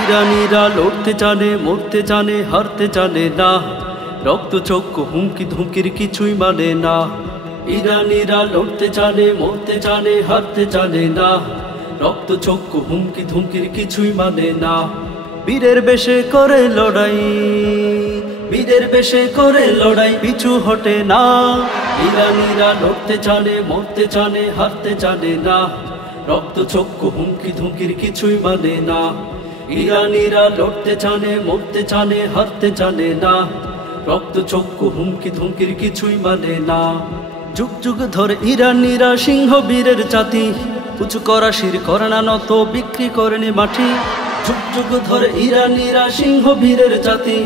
ইরানিরা লড়তে জানে, মরতে জানে, হারতে জানে না। রক্ত চক্ষু হুমকি ধুমকির কিছুই মানে না। ইরানিরা লড়তে জানে, মরতে জানে, হারতে জানে না। রক্ত চক্ষু হুমকি ধুমকির কিছুই মানে না। বীরের বেশে করে লড়াই, বীরের বেশে করে লড়াই, পিছু হটে না। ইরানিরা লড়তে জানে, মরতে জানে, হারতে জানে না। রক্ত চক্ষু হুমকি ধুমকির কিছুই মানে না। ইরানিরা লড়তে জানে, মরতে জানে, হারতে জানে না। রক্ত চক্ষু হুমকি ধুমকির কিছুই মানে না। যুগ যুগ ধরে ইরানিরা সিংহ বীরের জাতি, উঁচু করা শির করে না নত, বিক্রি করেনি মাটি। যুগ যুগ ধরে ইরানিরা সিংহ বীরের জাতি,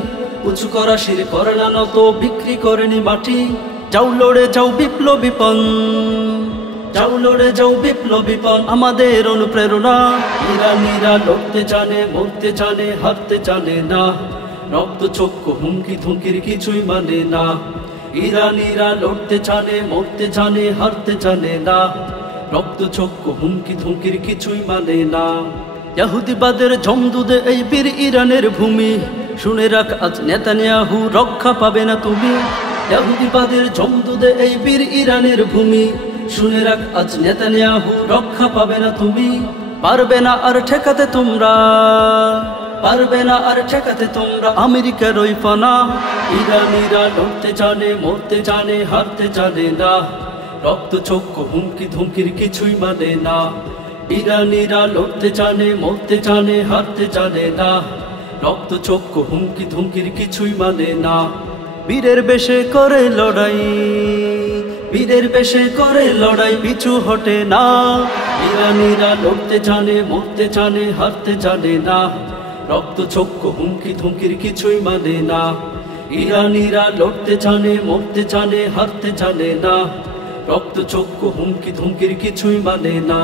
উঁচু করা শির করে না নত, বিক্রি করেনি মাটি। যাও লড়ে যাও বিপ্লবীপন, যাও লড়ে যাও বিপ্লবীপন, আমাদের অনুপ্রেরণা। ইরানিরা লড়তে জানে, মরতে জানে, হারতে জানে না। রক্ত চক্ষু হুমকি ধুমকির কিছুই মানে না। ইরানিরা লড়তে জানে, মরতে জানে, হারতে জানে না। রক্ত চক্ষু হুমকি ধুমকির কিছুই মানে না। ইহুদিবাদের জমদুদে এই বীর ইরানের ভূমি, শুনে রাখ আজ নেতানিয়াহু, রক্ষা পাবে না তুমি। ইহুদিবাদের জমদুদে এই বীর ইরানের ভূমি, শুনে রাখ আজ নেতানিয়াহু, রক্ষা পাবে না তুমি। পারবে না আর ঠেকাতে তোমরা, পারবে না আর ঠেকাতে তোমরা আমেরিকার ওই ফানা। ইরানিরা লড়তে জানে, মরতে জানে, হারতে জানে না। রক্ত চক্ষু হুমকি ধুমকির কিছুই মানে না। ইরানিরা লড়তে জানে, মরতে জানে, হারতে জানে না। রক্ত চক্ষু হুমকি ধুমকির কিছুই মানে না। বীরের বেশে করে লড়াই, বীরের বেশে করে লড়াই, পিছু হটে না। ইরানিরা লড়তে জানে, মরতে জানে, হারতে জানে না। রক্ত চক্ষু হুমকি ধুমকির কিছুই মানে না। ইরানিরা লড়তে জানে, মরতে জানে, হারতে জানে না। রক্ত চক্ষু হুমকি ধুমকির কিছুই মানে না।